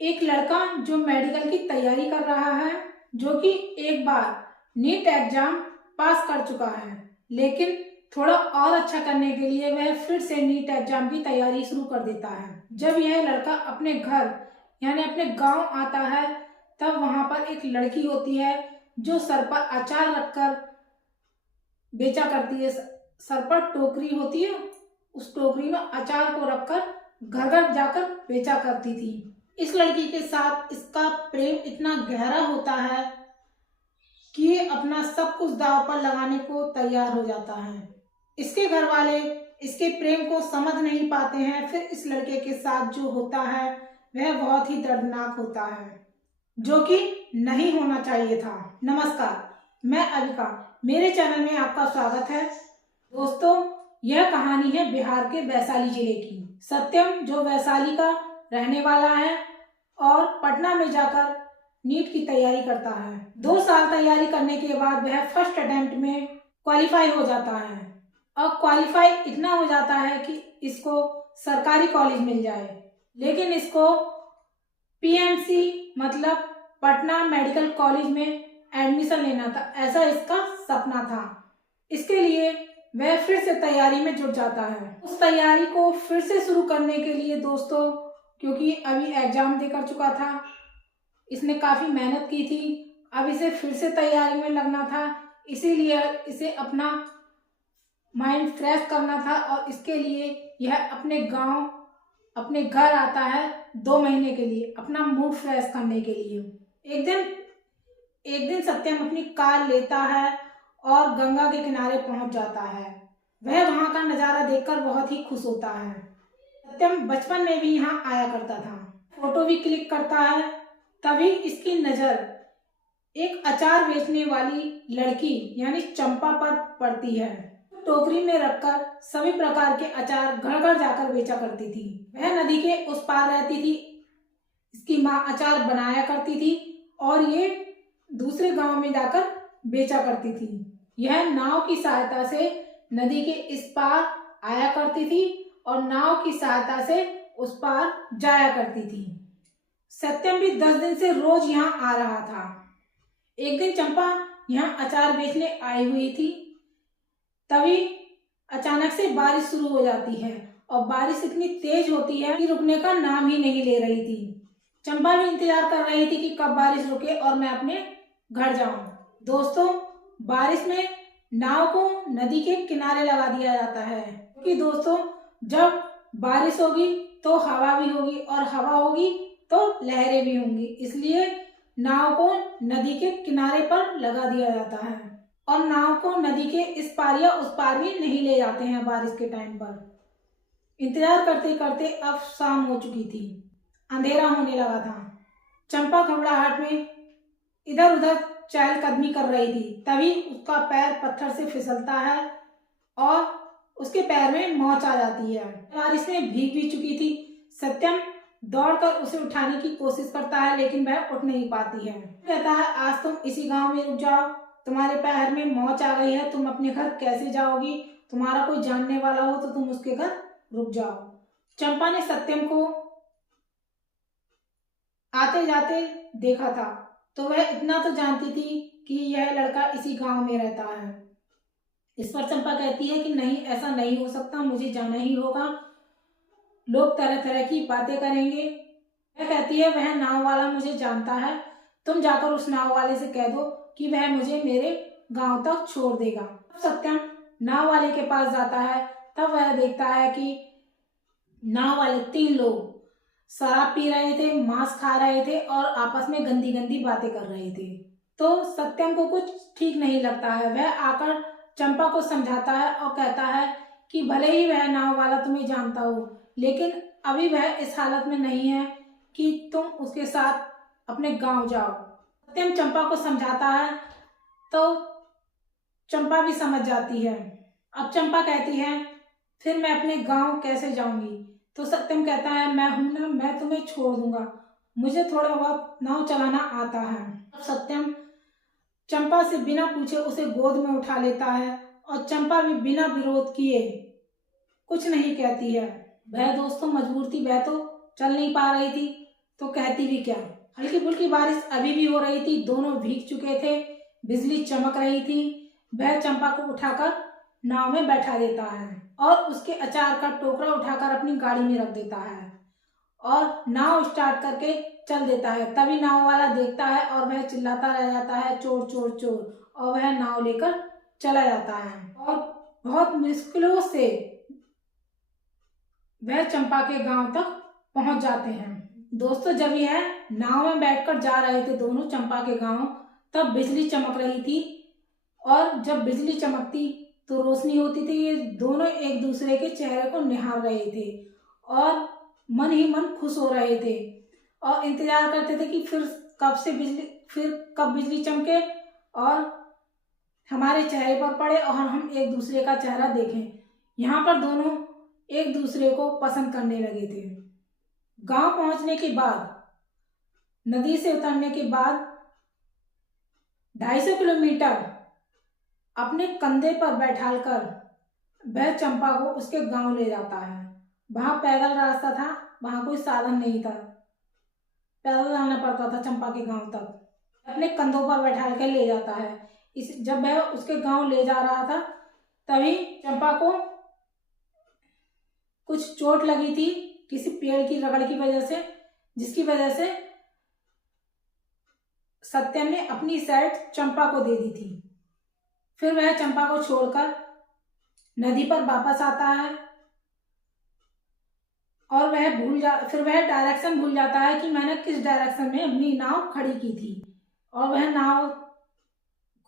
एक लड़का जो मेडिकल की तैयारी कर रहा है, जो कि एक बार नीट एग्जाम पास कर चुका है, लेकिन थोड़ा और अच्छा करने के लिए वह फिर से नीट एग्जाम की तैयारी शुरू कर देता है। जब यह लड़का अपने घर यानी अपने गांव आता है, तब वहां पर एक लड़की होती है जो सर पर अचार रखकर बेचा करती है। सर पर टोकरी होती है, उस टोकरी में अचार को रखकर घर घर जाकर बेचा करती थी। इस लड़की के साथ इसका प्रेम इतना गहरा होता है कि ये अपना सब कुछ दांव पर लगाने को तैयार हो जाता है। इसके घर वाले इसके प्रेम को समझ नहीं पाते हैं। फिर इस लड़के के साथ जो होता है वह बहुत ही दर्दनाक होता है, जो कि नहीं होना चाहिए था। नमस्कार, मैं अविका, मेरे चैनल में आपका स्वागत है। दोस्तों, यह कहानी है बिहार के वैशाली जिले की। सत्यम जो वैशाली का रहने वाला है और पटना में जाकर नीट की तैयारी करता है। 2 साल तैयारी करने के बाद वह फर्स्ट अटेम्प्ट में क्वालिफाई हो जाता है और क्वालिफाई इतना हो जाता है कि इसको सरकारी कॉलेज मिल जाए, लेकिन इसको पीएमसी मतलब पटना मेडिकल कॉलेज में एडमिशन लेना था। ऐसा इसका सपना था। इसके लिए वह फिर से तैयारी में जुट जाता है। उस तैयारी को फिर से शुरू करने के लिए दोस्तों, क्योंकि अभी एग्जाम देकर चुका था, इसने काफ़ी मेहनत की थी, अब इसे फिर से तैयारी में लगना था, इसीलिए इसे अपना माइंड फ्रेश करना था और इसके लिए यह अपने गांव अपने घर आता है 2 महीने के लिए अपना मूड फ्रेश करने के लिए। एक दिन सत्यम अपनी कार लेता है और गंगा के किनारे पहुंच जाता है। वह वहां का नज़ारा देखकर बहुत ही खुश होता है। सत्यम बचपन में भी यहाँ आया करता था, फोटो भी क्लिक करता है। तभी इसकी नज़र एक अचार बेचने वाली लड़की यानी चंपा पर पड़ती है। टोकरी में रखकर सभी प्रकार के अचार घर घर जाकर बेचा करती थी। वह नदी के उस पार रहती थी। इसकी माँ अचार बनाया करती थी और ये दूसरे गांव में जाकर बेचा करती थी। यह नाव की सहायता से नदी के इस पार आया करती थी और नाव की सहायता से उस पार जाया करती थी। सत्यम भी 10 दिन से रोज यहाँ आ रहा था। एक दिन चंपा यहाँ अचार बेचने आई हुई थी, तभी अचानक से बारिश शुरू हो जाती है और बारिश इतनी तेज होती है कि रुकने का नाम ही नहीं ले रही थी। चंपा भी इंतजार कर रही थी कि कब बारिश रुके और मैं अपने घर जाऊं। दोस्तों, बारिश में नाव को नदी के किनारे लगा दिया जाता है, क्योंकि दोस्तों जब बारिश होगी तो हवा भी होगी और हवा होगी तो लहरें भी होंगी, इसलिए नाव को नदी के किनारे पर लगा दिया जाता है और नाव को नदी के इस पार या उस पार भी नहीं ले जाते हैं बारिश के टाइम पर। इंतजार करते करते अब शाम हो चुकी थी, अंधेरा होने लगा था। चंपा घबराहट में इधर उधर चहलकदमी कर रही थी। तभी उसका पैर पत्थर से फिसलता है और उसके पैर में मोच आ जाती है। बारिश में भीग भी चुकी थी। सत्यम दौड़कर उसे उठाने की कोशिश करता है, लेकिन वह उठ नहीं पाती है। कहता है, आज तुम इसी गांव में रुक जाओ, तुम्हारे पैर में मोच आ गई है, तुम अपने घर कैसे जाओगी? तुम्हारा कोई जानने वाला हो तो तुम उसके घर रुक जाओ। चंपा ने सत्यम को आते जाते देखा था, तो वह इतना तो जानती थी कि यह लड़का इसी गांव में रहता है। इस पर चंपा कहती है कि नहीं, ऐसा नहीं हो सकता, मुझे जाना ही होगा, लोग तरह तरह की बातें करेंगे। वह कहती है, वह नाव वाला मुझे जानता है, तुम जाकर उस नाव वाले से कह दो कि वह मुझे मेरे गांव तक छोड़ देगा। सत्यम नाव वाले के पास जाता है, तब वह देखता है कि नाव वाले 3 लोग शराब पी रहे थे, मांस खा रहे थे और आपस में गंदी गंदी बातें कर रहे थे। तो सत्यम को कुछ ठीक नहीं लगता है। वह आकर चंपा को समझाता है और कहता है कि भले ही वह नाव वाला तुम्हें जानता हो, लेकिन अभी वह इस हालत में नहीं है कि तुम उसके साथ अपने गांव जाओ। सत्यम चंपा को समझाता है तो चंपा भी समझ जाती है। अब चंपा कहती है, फिर मैं अपने गांव कैसे जाऊंगी? तो सत्यम कहता है, मैं हूं ना, मैं तुम्हें छोड़ दूंगा, मुझे थोड़ा बहुत नाव चलाना आता है। अब सत्यम चंपा से बिना पूछे उसे गोद में उठा लेता है और चंपा भी बिना विरोध किए कुछ नहीं कहती है। वह दोस्तों मजबूर थी, वह तो चल नहीं पा रही थी, तो कहती भी क्या। हल्की फुल्की बारिश अभी भी हो रही थी, दोनों भीग चुके थे, बिजली चमक रही थी। वह चंपा को उठाकर नाव में बैठा देता है और उसके अचार का टोकरा उठाकर अपनी गाड़ी में रख देता है और नाव स्टार्ट करके चल देता है। तभी नाव वाला देखता है और वह चिल्लाता रह जाता है, चोर चोर चोर, और वह नाव लेकर चला जाता है और बहुत मुश्किलों से वह चंपा के गांव तक पहुंच जाते हैं। दोस्तों, जब यह नाव में बैठकर जा रहे थे दोनों चंपा के गांव, तब बिजली चमक रही थी और जब बिजली चमकती तो रोशनी होती थी। ये दोनों एक दूसरे के चेहरे को निहार रहे थे और मन ही मन खुश हो रहे थे और इंतजार करते थे कि फिर कब बिजली चमके और हमारे चेहरे पर पड़े और हम एक दूसरे का चेहरा देखें। यहाँ पर दोनों एक दूसरे को पसंद करने लगे थे। गांव पहुंचने के बाद, नदी से उतरने के बाद 250 किलोमीटर अपने कंधे पर बैठालकर वह चंपा को उसके गांव ले जाता है। वहां पैदल रास्ता था, वहां कोई साधन नहीं था, पैदल जाना पड़ता था चंपा के गांव तक। अपने कंधों पर बैठा के ले जाता है। जब वह उसके गांव ले जा रहा था तभी चंपा को कुछ चोट लगी थी किसी पेड़ की रगड़ की वजह से, जिसकी वजह से सत्यम ने अपनी साइड चंपा को दे दी थी। फिर वह चंपा को छोड़कर नदी पर वापस आता है और फिर वह डायरेक्शन भूल जाता है कि मैंने किस डायरेक्शन में अपनी नाव खड़ी की थी और वह नाव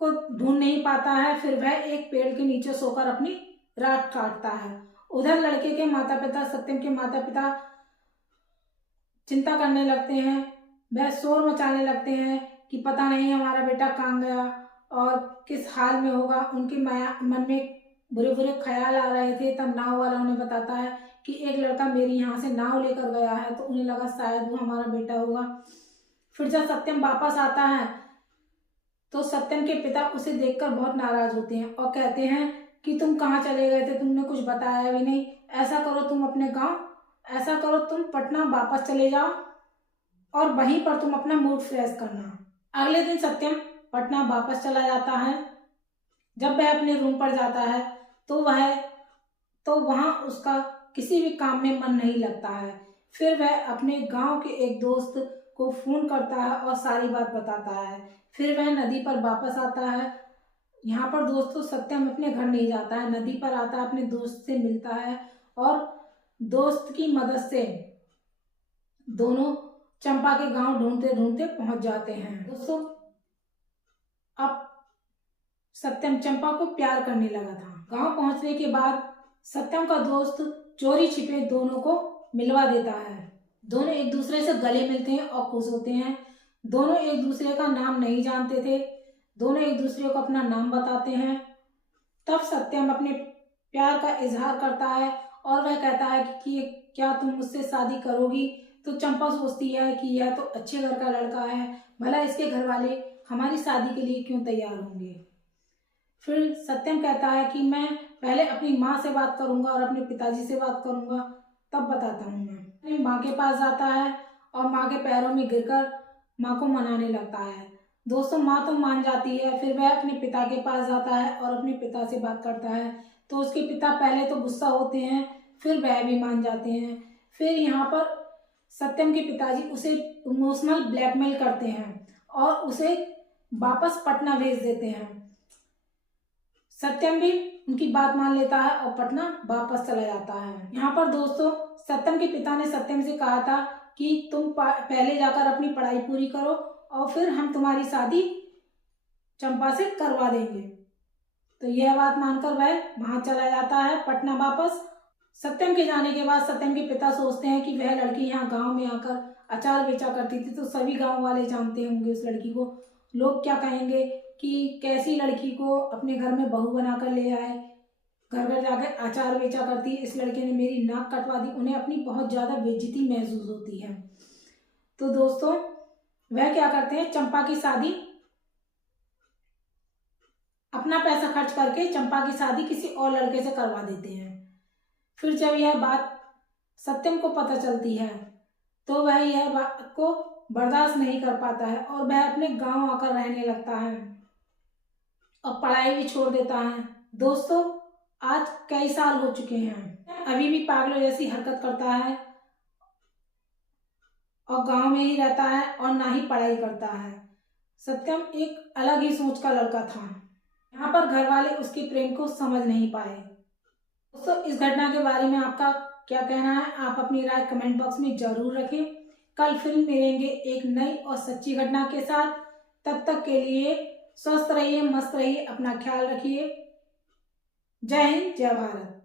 को ढूंढ नहीं पाता है। फिर वह एक पेड़ के नीचे सोकर अपनी रात काटता है। उधर लड़के के माता पिता, सत्यम के माता पिता चिंता करने लगते हैं। वह शोर मचाने लगते हैं कि पता नहीं हमारा बेटा कहाँ गया और किस हाल में होगा। उनके मन में बुरे बुरे ख्याल आ रहे थे। तब नाव वाला उन्हें बताता है कि एक लड़का मेरी यहाँ से नाव लेकर गया है, तो उन्हें लगा शायद वो हमारा बेटा होगा। फिर जब सत्यम वापस आता है तो सत्यम के पिता उसे देखकर बहुत नाराज होते हैं और कहते हैं कि तुम कहाँ चले गए थे, तुमने कुछ बताया भी नहीं। ऐसा करो तुम पटना वापस चले जाओ और वहीं पर तुम अपना मूड फ्रेश करना। अगले दिन सत्यम पटना वापस चला जाता है। जब वह अपने रूम पर जाता है तो वहाँ उसका किसी भी काम में मन नहीं लगता है। फिर वह अपने गांव के एक दोस्त को फोन करता है और सारी बात बताता है। फिर वह नदी पर वापस आता है। यहाँ पर दोस्तों सत्यम अपने घर नहीं जाता है, नदी पर आता है, अपने दोस्त से मिलता है और दोस्त की मदद से दोनों चंपा के गांव ढूंढते ढूंढते पहुंच जाते हैं। दोस्तों, अब सत्यम चंपा को प्यार करने लगा था। गांव पहुंचने के बाद सत्यम का दोस्त चोरी छिपे दोनों को मिलवा देता है। दोनों एक दूसरे से गले मिलते हैं और खुश होते हैं। दोनों एक दूसरे का नाम नहीं जानते थे, दोनों एक दूसरे को अपना नाम बताते हैं। तब सत्यम अपने प्यार का इजहार करता है और वह कहता है कि क्या तुम मुझसे शादी करोगी। तो चंपा सोचती है कि यह तो अच्छे घर का लड़का है, भला इसके घर वाले हमारी शादी के लिए क्यों तैयार होंगे। फिर सत्यम कहता है कि मैं पहले अपनी माँ से बात करूंगा और अपने पिताजी से बात करूंगा, तब बताता हूँ। मैं अपनी माँ के पास जाता है और माँ के पैरों में गिरकर माँ को मनाने लगता है। दोस्तों, माँ तो मान जाती है। फिर वह अपने पिता के पास जाता है और अपने पिता से बात करता है। तो उसके पिता पहले तो गुस्सा होते हैं, फिर वह भी मान जाते हैं। फिर यहाँ पर सत्यम के पिताजी उसे इमोशनल ब्लैकमेल करते हैं और उसे वापस पटना भेज देते हैं। सत्यम भी उनकी बात मान लेता है और पटना वापस चला जाता है। यहाँ पर दोस्तों सत्यम के पिता ने सत्यम से कहा था कि तुम पहले जाकर अपनी पढ़ाई पूरी करो और फिर हम तुम्हारी शादी चंपा से करवा देंगे। तो यह बात मानकर वह वहां चला जाता है पटना वापस। सत्यम के जाने के बाद सत्यम के पिता सोचते हैं कि वह लड़की यहाँ गांव में आकर अचार बेचा करती थी, तो सभी गांव वाले जानते होंगे उस लड़की को। लोग क्या कहेंगे कि कैसी लड़की को अपने घर में बहू बनाकर ले आए, घर घर जाकर अचार बेचा करती, इस लड़के ने मेरी नाक कटवा दी। उन्हें अपनी बहुत ज़्यादा बेइज्जती महसूस होती है। तो दोस्तों वह क्या करते हैं, चंपा की शादी, अपना पैसा खर्च करके चंपा की शादी किसी और लड़के से करवा देते हैं। फिर जब यह बात सत्यम को पता चलती है तो वह यह बात को बर्दाश्त नहीं कर पाता है और वह अपने गांव आकर रहने लगता है और पढ़ाई भी छोड़ देता है। दोस्तों, आज कई साल हो चुके हैं, अभी भी पागलों जैसी हरकत करता है और गांव में ही रहता है और ना ही पढ़ाई करता है। सत्यम एक अलग ही सोच का लड़का था। यहाँ पर घर वाले उसके प्रेम को समझ नहीं पाए। दोस्तों, इस घटना के बारे में आपका क्या कहना है? आप अपनी राय कमेंट बॉक्स में जरूर रखें। कल फिर मिलेंगे एक नई और सच्ची घटना के साथ। तब तक के लिए स्वस्थ रहिए, मस्त रहिए, अपना ख्याल रखिए। जय हिंद, जय भारत।